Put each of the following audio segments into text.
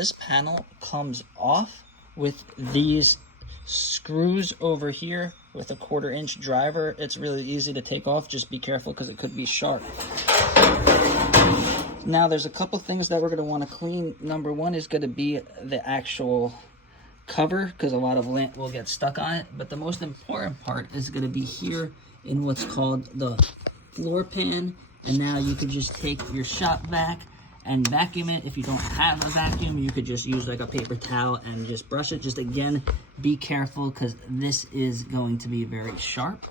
This panel comes off with these screws over here with a 1/4 inch driver. It's really easy to take off. Just be careful because it could be sharp. Now there's a couple things that we're going to want to clean. Number one is going to be the actual cover, because a lot of lint will get stuck on it. But the most important part is going to be here in what's called the floor pan. And now you could just take your shop vac and vacuum it. If you don't have a vacuum, you could just use like a paper towel and just brush it. Just again, be careful because this is going to be very sharp.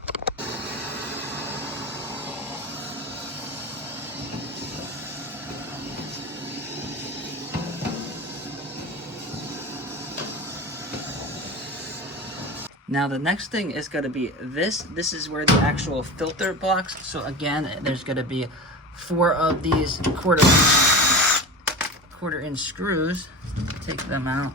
Now the next thing is going to be this. This is where the actual filter blocks. So again, there's going to be 4 of these 1/4 inch screws. Take them out.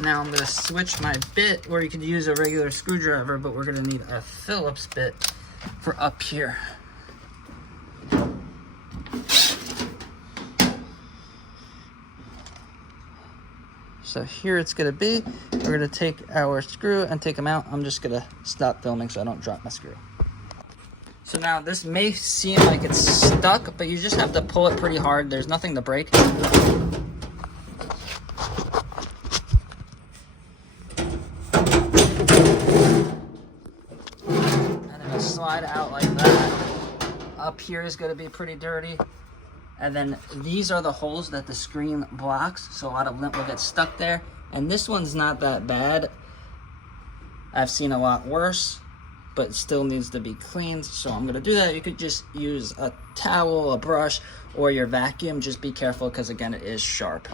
Now I'm going to switch my bit, or you could use a regular screwdriver, but we're going to need a Phillips bit for up here. So here it's going to be. We're going to take our screw and take them out. I'm just going to stop filming so I don't drop my screw. So now this may seem like it's stuck, but you just have to pull it pretty hard. There's nothing to break. Slide out like that. Up here is going to be pretty dirty. And then these are the holes that the screen blocks, so a lot of lint will get stuck there. And this one's not that bad. I've seen a lot worse, but it still needs to be cleaned, so I'm going to do that. You could just use a towel, a brush, or your vacuum. Just be careful because again, it is sharp.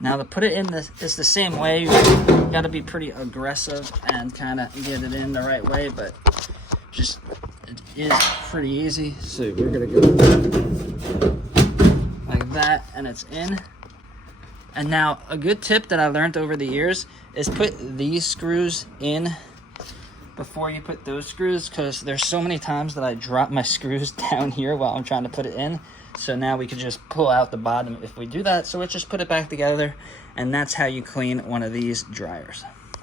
Now to put it in it's the same way. You got to be pretty aggressive and kind of get it in the right way, but just it is pretty easy. So we're gonna go like that, and it's in. And now a good tip that I learned over the years is put these screws in before you put those screws, because there's so many times that I drop my screws down here while I'm trying to put it in. So now we could just pull out the bottom if we do that. So let's just put it back together, and that's how you clean one of these dryers.